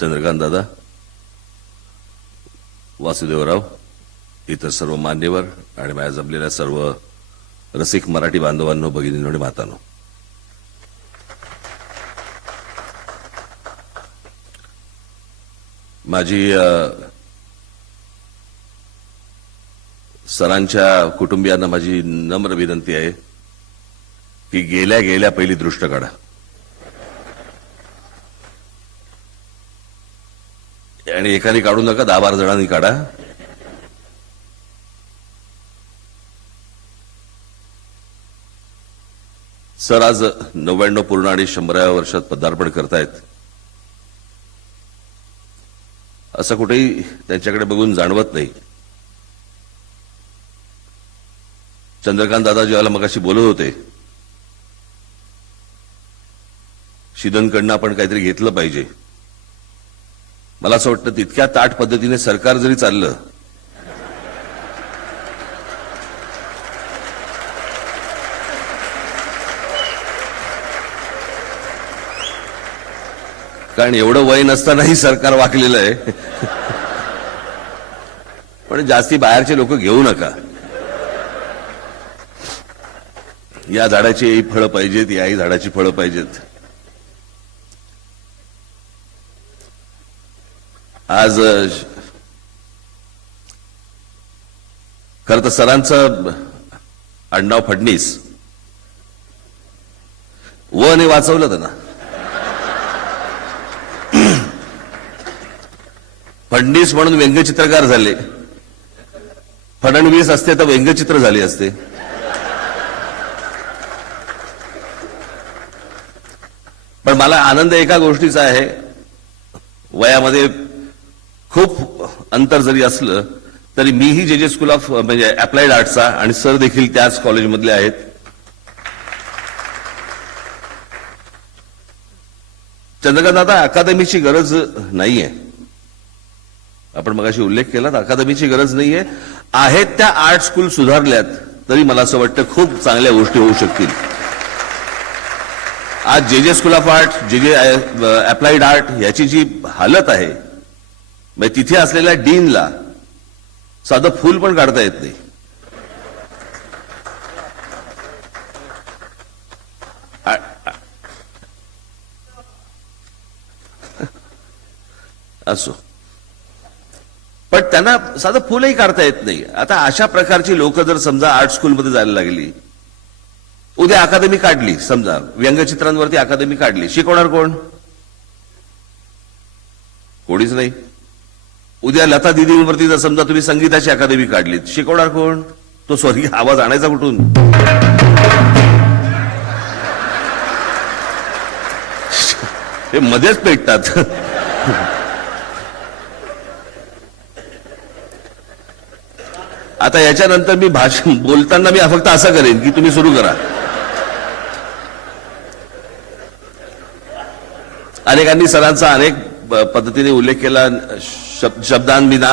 चंद्रकांत दादा वासुदेवराव इतर सर्व मान्यवर आणि माझ्या जमलेल्या सर्व रसिक मराठी बांधवांनो भगिनींनो आणि माझी सरांच्या कुटुंबियांना माझी नम्र विनंती आहे की गेल्या गेल्या पहिली दृष्ट काढा. आणि एकाने काढू नका दहा बारा जणांनी काढा. सर आज नव्याण्णव पूर्ण आणि शंभराव्या वर्षात पदार्पण करतायत. असं कुठेही त्यांच्याकडे बघून जाणवत नाही. चंद्रकांत दादा जेव्हा मगाशी बोलत होते. शिदनकडनं आपण काहीतरी घेतलं पाहिजे. मला असं वाटतं तितक्या ताट पद्धतीने सरकार जरी चाललं कारण एवढं वय नसतानाही सरकार वाकलेलं आहे. पण जास्ती बाहेरचे लोक घेऊ नका. या झाडाची ही फळं पाहिजेत याही झाडाची फळं पाहिजेत. आज खरं खर तर सरांचं आडनाव फडणीस. व ने वाचवलं त्यांना. फडणीस म्हणून व्यंगचित्रकार झाले. फडणवीस असते तर व्यंगचित्र झाले असते. पण मला आनंद एका गोष्टीचा आहे. वयामध्ये खूप अंतर जरी असलं तरी मीही जे जे स्कूल ऑफ म्हणजे अप्लाइड आर्टचा आणि सर देखील त्याच कॉलेजमधले आहेत. चंद्रकांत आता अकादमीची गरज नाहीये. आपण मगाशी उल्लेख केला अकादमीची गरज नाहीये. आहेत त्या आर्ट स्कूल सुधारल्यात तरी मला असं वाटतं खूप चांगल्या गोष्टी होऊ शकतील. आज जे जे स्कूल ऑफ आर्ट जे जे अप्लाइड आर्ट याची जी हालत आहे म्हणजे तिथे असलेल्या डीनला साधं फूल पण काढता येत नाही. असो. पण त्यांना साधं फुलही काढता येत नाही. आता अशा प्रकारची लोक जर समजा आर्ट स्कूलमध्ये जायला लागली उद्या अकादमी काढली समजा व्यंगचित्रांवरती अकादमी काढली शिकवणार कोण? कोणीच नाही. उद्या लता दिदींवरती जर समजा तुम्ही संगीताची अकादमी काढलीत शिकवणार कोण? तो स्वर्गीय आवाज आणायचा कुठून? हे मध्येच पेटतात. आता याच्यानंतर मी भाषण बोलताना मी फक्त असं करेन की तुम्ही सुरू करा. अनेकांनी सरांचा अनेक पद्धतीने उल्लेख केला. शब्दांविना